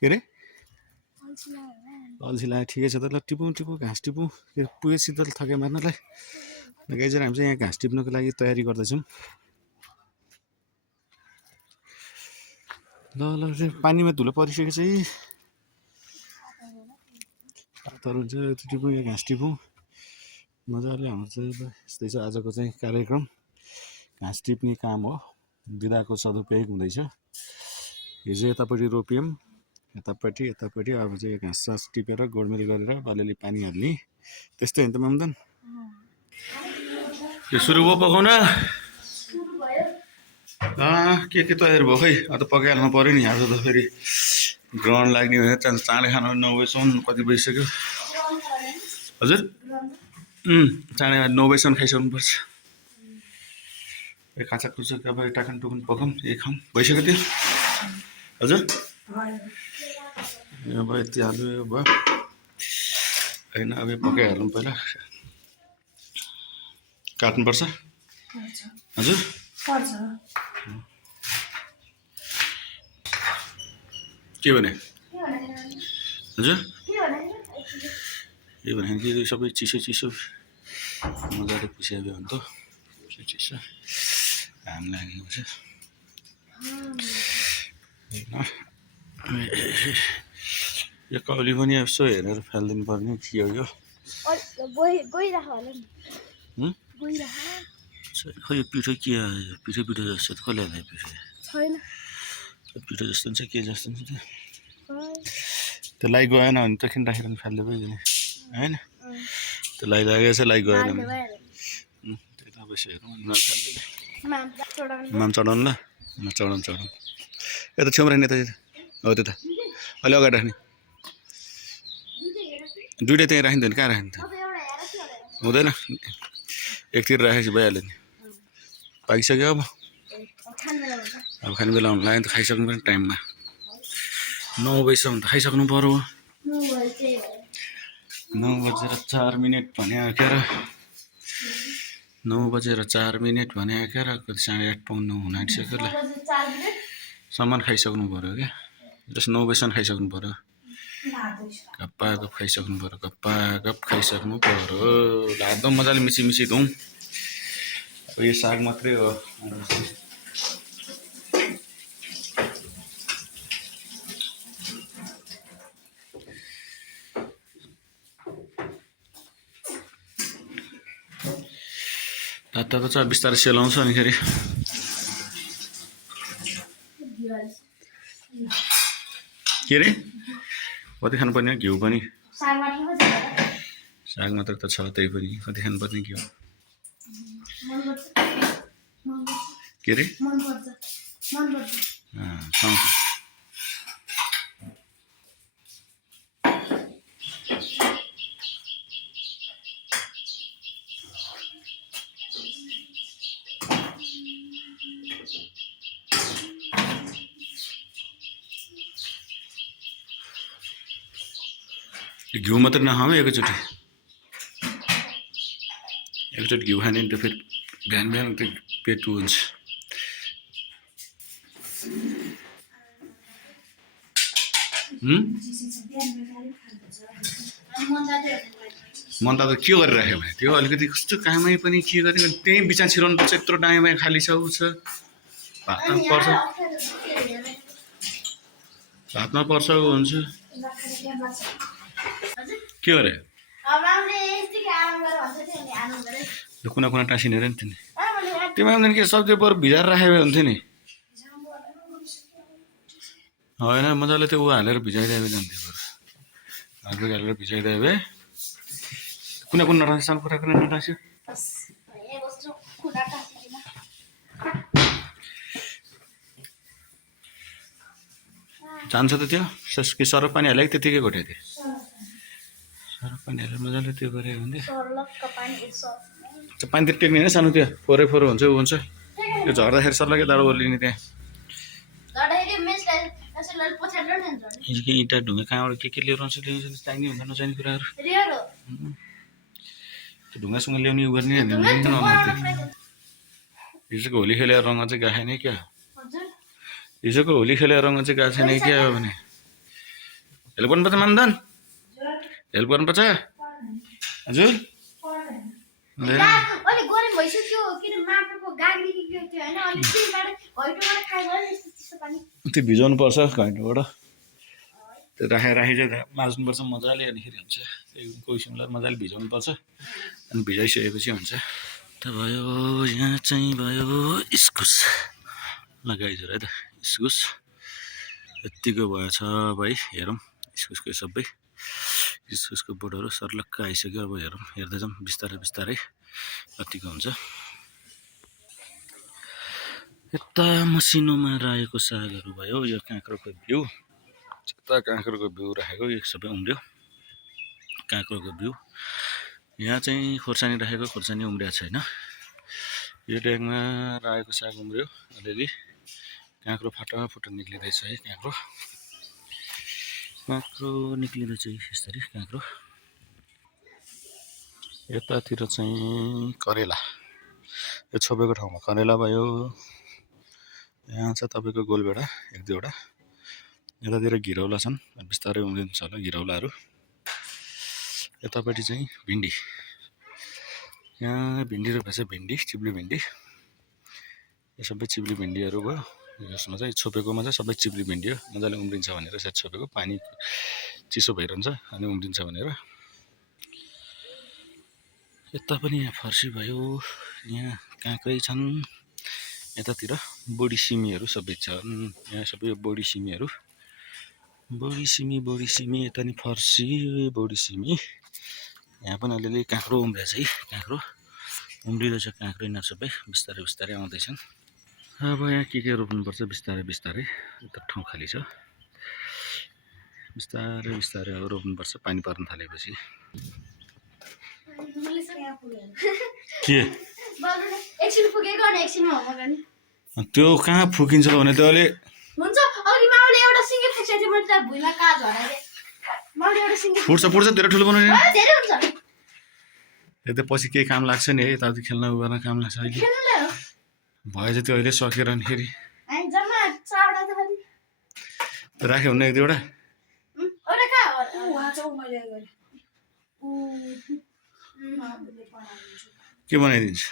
के अरे अल्छी लाग्यो ठिकै छ त ल टिपौँ घाँस टिपौँ पुगेँ शीतल थके मार्नलाई गाइजहरू हामी चाहिँ यहाँ घाँस टिप्नको लागि तयारी गर्दैछौँ ल ल पानीमा धुलो परिसकेको छ है पातहरू हुन्छ त्यो टिपौँ यहाँ घाँस टिपौँ मजाले हाम्रो चाहिँ यस्तै छ आजको चाहिँ कार्यक्रम घाँस टिप्ने काम हो बिदाको सदुपयोग हुँदैछ हिजो यतापट्टि रोपियौँ यतापट्टि अब चाहिँ घाँस सास टिपेर गोडमेल गरेर अलिअलि पानी हाल्ने त्यस्तै हो नि त ममदन यो सुरु भयो पकाउन के तयार भयो खै अब त पकाइहाल्नु पऱ्यो नि आज त फेरि ग्रहण लाग्ने भनेर चाँडै खानु नभएसम्म कति बजिसक्यो हजुर चाँडै 9 बजीसम्म खाइसक्नुपर्छ काँचा कुचा अब टाकन टुकन पकाउँ खाऊँ भइसक्यो त्यो हजुर अब यति हाल्यो यो भयो होइन अब पकाइहालौँ पहिला काट्नुपर्छ हजुर के भने हजुर यो भने कि सबै चिसो मजाले पुस्यायो भने त चिसो घाम लागेको छ यो कौली पनि यसो हेरेर फालिदिनु पर्ने के हो यो खै यो पिठो के पिठो जस्तो त कसले हाल्यो पिठो जस्तो हुन्छ के जस्तो हुन्छ त्यो लाइ गएन भने त किन राखेर पनि फाल्दै भयो नि होइन त्यो लाइ लागेको छ लाइ गएन भने त्यही त अब यसो हेरौँ माम चढाउनु ल चढाउँ यता छेउमा राख्ने यता हो त्यो त अलि अगाडि राख्ने दुइटै त्यहीँ राखिन्छ नि कहाँ राख्ने त हुँदैन एकतिर राखेपछि भइहाल्यो नि पाकिसक्यो अब खाने बेला हुनु लाग्यो नि त खाइसक्नु पर्ने टाइममा 9 बजीसम्म त खाइसक्नु पर्यो 9:04 भने आएर 9:04 भने आएर कति 8:30 पाउनु हुन आँटिसक्यो ल सामान खाइसक्नु पर्यो क्या जस्तो 9 बजीसम्म खाइसक्नु पर्यो गप्प खाइसक्नु पर्यो गप्प खाइसक्नु पर्यो लादौँ मजाले मिसी धौँ अब यो साग मात्रै हो तातो छ बिस्तारै सेलाउँछ अनि फेरि के अरे कति खानुपर्ने घिउ पनि साग मात्र त छ त्यही पनि कति खानुपर्ने घिउ के अरे घिउ मात्रै नखाउँ एकैचोटि घिउ खाने नि त फेरि बिहान त पेट हुन्छ मन त के गरेर राख्यो भने त्यो अलिकति कस्तो कामै पनि के गर्ने त्यहीँ बिचा छिराउनु पर्छ यत्रो डाँडामा खाली छ भातमा पर्छ हुन्छ के गरे कुना टाँसिने नि तिमी तिमीले के सब्जी पर भिजाएर राखेको हुन्थ्यो नि होइन मजाले त्यो ऊ हालेर भिजाइदिए भए जान्थ्यो बरु हालेर भिजाइदिए भए कुना नटाँस्यो सानो कुरा नटाँस्यो जान्छ त त्यो सरफ पानी हालेको त्यतिकै घोटाइदियो सरफ पानी हालेर मजाले त्यो गऱ्यो भने पानीतिर टेक्ने होइन सानो त्यो फोहोर हुन्छ ऊ हुन्छ त्यो झर्दाखेरि सर्लकै दाडो ओर्लिने त्यहाँ इँटा ढुङ्गा कहाँबाट के लिएर आउँछ चाहिने हुँदा नचाहिने कुराहरू त्यो ढुङ्गासँग ल्याउने उ गर्ने हिजोको होली खेलेर रङ चाहिँ गएको छैन क्या हिजोको होली खेलेर रङ चाहिँ गएको छैन क्या भने हेल्प गर्नुपर्छ मामदन हेल्प गर्नुपर्छ हजुर अलि गरम भइसक्यो किन माटोको गाग्री निक्ल्यो त्यो हैन अलि सिलबाट घैटोबाट खायो भने त्यस्तो पानी त्यो भिजाउनु पर्छ घैँटोबाट त्यो राखेर चाहिँ माझ्नुपर्छ मजाले अनिखेरि हुन्छ कोही सिमलाई मजाले भिजाउनु पर्छ अनि भिजाइसकेपछि हुन्छ त भयो यहाँ चाहिँ भयो इस्कुस लगाइदिएर है त इस्कुस यत्तिको भएछ भाइ हेरौँ इस्कुसको सबै इस्कुसको बोटहरू सर्लक्क आइसक्यो अब हेरौँ हेर्दै जाउँ बिस्तारै बिस्तारै कतिको हुन्छ यता मसिनोमा राखेको सागहरू भयो यो काँक्रोको बिउ यता काँक्रोको बिउ राखेको यो सबै उम्रियो काँक्रोको बिउ यहाँ चाहिँ खोर्सानी राखेको खोर्सानी उम्रिएको छैन यो ट्याङमा राखेको साग उम्रियो अलिअलि काँक्रो फटाफट निक्लिँदैछ है काँक्रो निक्लिँदैछ यसरी काँक्रो यतातिर चाहिँ करेला यो छोपेको ठाउँमा करेला भयो यहाँ छ तपाईँको गोलभेडा एक दुईवटा यतातिर घिरौला छन् बिस्तारै उम्रिन्छ होला घिरौलाहरू यतापट्टि चाहिँ भिन्डी यहाँ भिन्डी रोपेको छ भिन्डी चिप्ली भिन्डी यो सबै चिप्ली भिन्डीहरू भयो यसमा चाहिँ छोपेकोमा चाहिँ सबै चिप्ली भिन्डी हो मजाले उम्रिन्छ भनेर सायद छोपेको पानी चिसो भइरहन्छ अनि उम्रिन्छ भनेर यता पनि यहाँ फर्सी भयो यहाँ काँक्रै छन् यतातिर बोडी सिमीहरू सबै छन् यहाँ सबै बोडी सिमीहरू बोडी सिमी यता नि फर्सी बोडी सिमी यहाँ पनि अलिअलि काँक्रो उम्रिएको छ है काँक्रो उम्रिँदैछ काँक्रो यिनीहरू सबै बिस्तारै बिस्तारै आउँदैछन् अब यहाँ के रोप्नुपर्छ बिस्तारै बिस्तारै यता ठाउँ खाली छ बिस्तारै बिस्तारै अब रोप्नुपर्छ पानी पर्न थालेपछि के एकछिन फुकेको अनि एकछिनमा हो गर्ने त्यो कहाँ फुकिन्छ भने त्यो अहिले हुन्छ अघि माउले एउटा सिङ्गे फुक्छ थियो मैले त भुइँमा का झराले माउले एउटा सिङ्गे फुट्छ धेरै ठुलो बनाउने धेरै हुन्छ यता पछि केही काम लाग्छ नि है यताउति खेल्न गर्न काम लाग्छ अहिले भयो चाहिँ त्यो अहिले सकेर अनि फेरि जम्मा 4वटा त खाली राख्यो भने एक दुईवटा एउटा का वहाँ चाहिँ मैले गरे के बनाइदिन्छु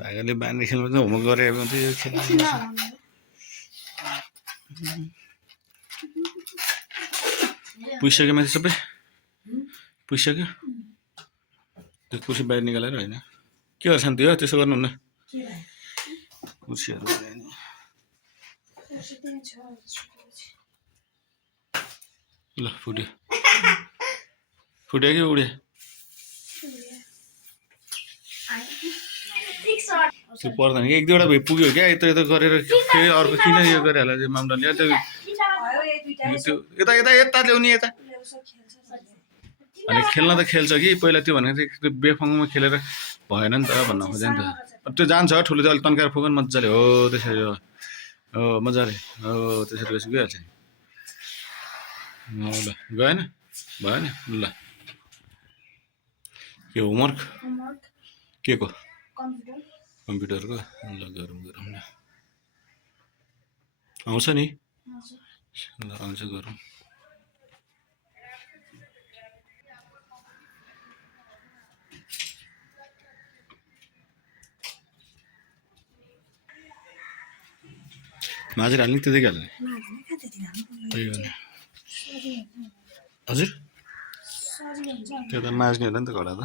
धागाले बाँध्ने खेल्नु चाहिँ होमवर्क गरेर भने चाहिँ यो खेल्नु पुगिसक्यो माथि सबै पुगिसक्यो त्यो कुर्सी बाहिर निकालेर होइन के गर्छ नि त्यो त्यसो गर्नुहुन्न कुर्सीहरू ल फुट्यो कि उड्यो त्यो पर्दैन कि एक दुईवटा भए पुग्यो क्या यता यता गरेर फेरि अर्को किन यो गरिहाल्यो त्यो मामलाले त्यो यता यता यता ल्याउने यता अनि खेल्न त खेल्छ कि पहिला त्यो भनेको चाहिँ त्यो बेफाङमा खेलेर भएन नि त भन्न खोजेँ नि त त्यो जान्छ ठुलो चाहिँ अलिक तन्काएर फुक्यो मजाले हो त्यसरी हो मजाले हो त्यसरी गइहाल्छ ल गएन भएन ल के होमवर्क के को कम्प्युटरको ल गरौँ न आउँछ नि ल आउँछ गरौँ माझेर हाल्ने त्यतिकै हाल्ने त्यही हो नि हजुर त्यो त माझ्ने होला नि त घोडा त